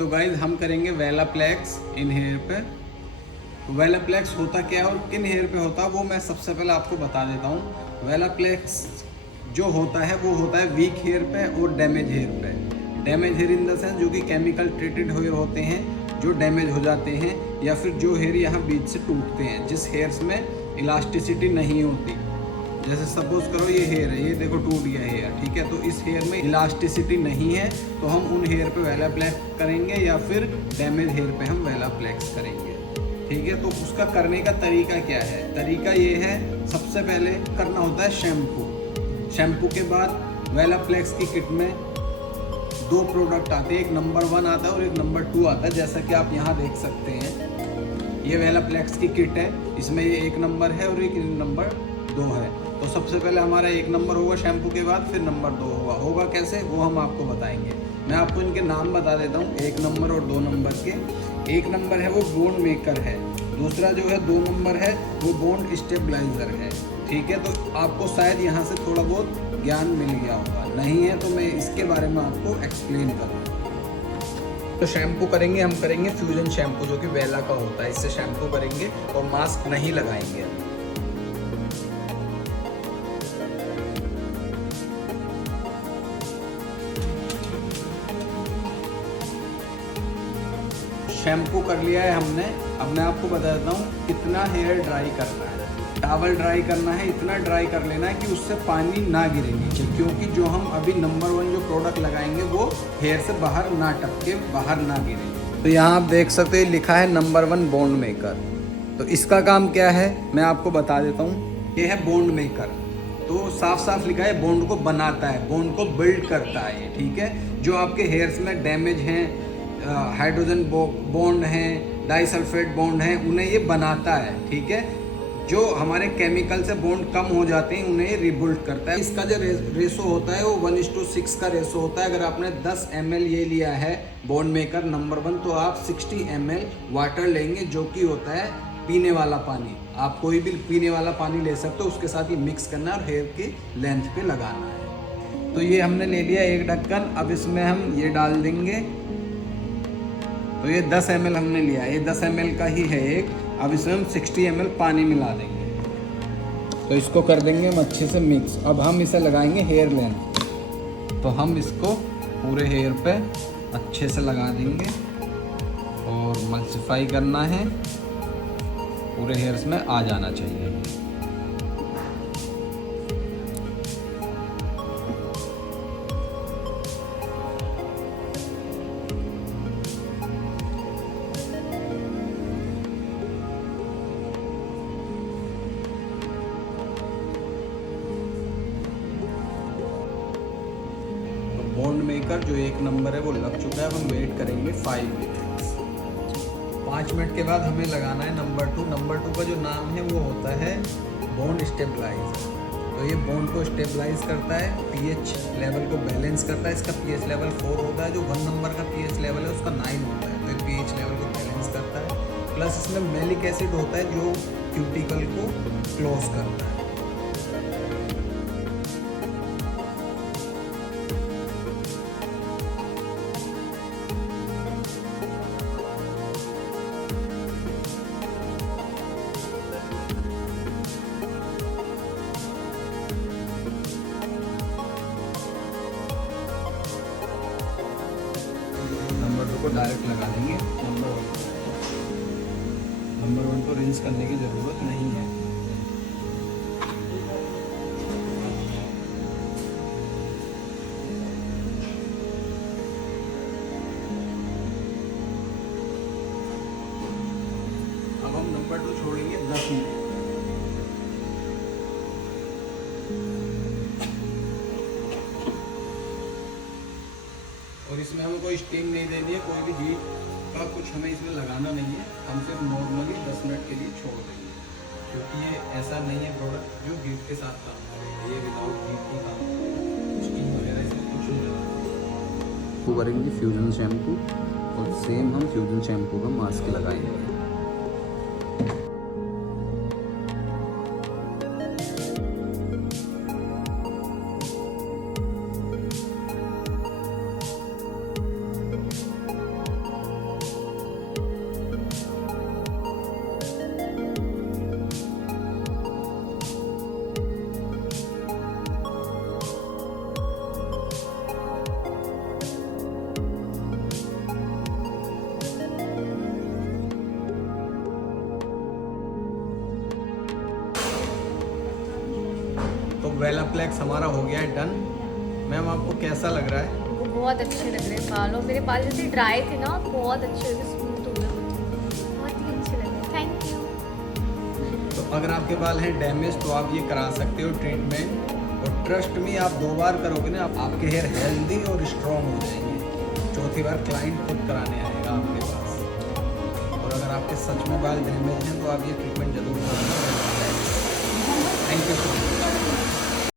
तो गाइज हम करेंगे वेलाप्लेक्स इन हेयर पे। वेलाप्लेक्स होता क्या है और किन हेयर पे होता है वो मैं सबसे पहले आपको बता देता हूँ। वेलाप्लेक्स जो होता है वो होता है वीक हेयर पे और डैमेज हेयर पे। Damage here in the sense जो कि केमिकल ट्रीटेड हेयर होते हैं, जो डैमेज हो जाते हैं, या फिर जो हेयर यहाँ बीच से टूटते हैं, जिस हेयर्स में इलास्टिसिटी नहीं होती। जैसे सपोज करो ये हेयर है, ये देखो टूट गया हेयर, ठीक है, तो इस हेयर में इलास्टिसिटी नहीं है, तो हम उन हेयर पे वेलाप्लेक्स करेंगे या फिर डैमेज हेयर पे हम वेलाप्लेक्स करेंगे, ठीक है। तो उसका करने का तरीका क्या है? तरीका ये है, सबसे पहले करना होता है शैम्पू। शैम्पू के बाद वेलाप्लेक्स की किट में 2 प्रोडक्ट आते हैं, एक नंबर 1 आता है और एक नंबर 2 आता है, जैसा कि आप यहाँ देख सकते हैं। ये वेलाप्लेक्स की किट है, इसमें ये 1 नंबर है और एक नंबर 2 है। तो सबसे पहले हमारा 1 नंबर होगा शैम्पू के बाद, फिर नंबर 2 होगा कैसे वो हम आपको बताएंगे। मैं आपको इनके नाम बता देता हूँ, 1 नंबर और 2 नंबर के। 1 नंबर है वो बोन मेकर है, दूसरा जो है 2 नंबर है वो बोन स्टेबलाइजर है, ठीक है। तो आपको शायद यहाँ से थोड़ा बहुत ज्ञान मिल गया होगा, नहीं है तो मैं इसके बारे में आपको एक्सप्लेन करूँगा। तो शैम्पू करेंगे, हम करेंगे फ्यूजन शैम्पू जो कि वेला का होता है, इससे शैम्पू करेंगे और मास्क नहीं लगाएंगे। शैम्पू कर लिया है हमने। अब मैं आपको बता देता हूँ कितना हेयर ड्राई करना है। टॉवल ड्राई करना है, इतना ड्राई कर लेना है कि उससे पानी ना गिरे नीचे, क्योंकि जो हम अभी नंबर 1 जो प्रोडक्ट लगाएंगे वो हेयर से बाहर ना टपके, बाहर ना गिरे। तो यहाँ आप देख सकते हैं लिखा है नंबर 1 बॉन्ड मेकर। तो इसका काम क्या है मैं आपको बता देता हूँ। ये है बॉन्ड मेकर, तो साफ साफ लिखा है बॉन्ड को बनाता है, बॉन्ड को बिल्ड करता है, ठीक है। जो आपके हेयर्स में डैमेज हैं, हाइड्रोजन बॉन्ड हैं, डाइसल्फेट बॉन्ड हैं, उन्हें ये बनाता है, ठीक है। जो हमारे केमिकल से बॉन्ड कम हो जाते हैं उन्हें ये रिबिल्ड करता है। इसका जो रेशो होता है वो 1:6 का रेशो होता है। अगर आपने 10 ml ये लिया है बॉन्ड मेकर नंबर 1, तो आप 60 ml वाटर लेंगे, जो कि होता है पीने वाला पानी। आप कोई भी पीने वाला पानी ले सकते हो, उसके साथ ही मिक्स करना है और हेयर की लेंथ पे लगाना है। तो ये हमने ले लिया 1 ढक्कन। अब इसमें हम ये डाल देंगे। तो ये 10 ml हमने लिया, ये 10 ml का ही है एक। अब इसमें हम 60 ml पानी मिला देंगे। तो इसको कर देंगे हम अच्छे से मिक्स। अब हम इसे लगाएंगे हेयर लेंथ। तो हम इसको पूरे हेयर पे अच्छे से लगा देंगे और मल्टीप्लाई करना है, पूरे हेयर्स में आ जाना चाहिए। बॉन्ड मेकर जो 1 नंबर है वो लग चुका है। अब हम वेट करेंगे 5 मिनट्स। 5 मिनट के बाद हमें लगाना है नंबर 2। नंबर 2 का जो नाम है वो होता है बॉन्ड स्टेबलाइजर। तो ये बॉन्ड को स्टेबलाइज करता है, पीएच लेवल को बैलेंस करता है। इसका पीएच लेवल 4 होता है, जो 1 नंबर का पीएच लेवल है उसका 9 होता है। तो ये पीएच लेवल को बैलेंस करता है। प्लस इसमें मैलिक एसिड होता है जो क्यूटिकल को क्लोज करता है। नंबर 2 को डायरेक्ट लगा देंगे। नंबर 1 को रिंस करने की ज़रूरत नहीं है। अब हम नंबर 2 छोड़ेंगे 10 मिनट। और इसमें हमें कोई स्टीम नहीं देनी है, कोई भी हीट का कुछ हमें इसमें लगाना नहीं है। हम सिर्फ नॉर्मली 10 मिनट के लिए छोड़ देंगे, क्योंकि ये ऐसा नहीं है प्रोडक्ट जो हीट के साथ काम करेगा। ये विदाउट हीट ही काम करेगा, स्टीम वगैरह इसमें कुछ नहीं लगाना। तो करेंगे फ्यूजन शैम्पू और सेम हम फ्यूजन शैम्पू का मास्क लगाएंगे। वेलाप्लेक्स हमारा हो गया है डन। मैम आपको कैसा लग रहा है? बहुत अच्छे लग रहे हैं बाल, और मेरे बाल जैसे ड्राई थे ना, बहुत अच्छे लगे, स्मूथ हो गए, बहुत ही अच्छे लगे। Thank you. तो अगर आपके बाल हैं डैमेज तो आप ये करा सकते हो ट्रीटमेंट, और ट्रस्ट में आप 2 बार करोगे ना आपके हेयर हेल्दी और स्ट्रॉन्ग हो जाएंगे। चौथी बार क्लाइंट खुद कराने आएगा आपके पास। और अगर आपके सच में बाल डैमेज हैं तो आप ये ट्रीटमेंट जरूर करेंगे। Thank you so much.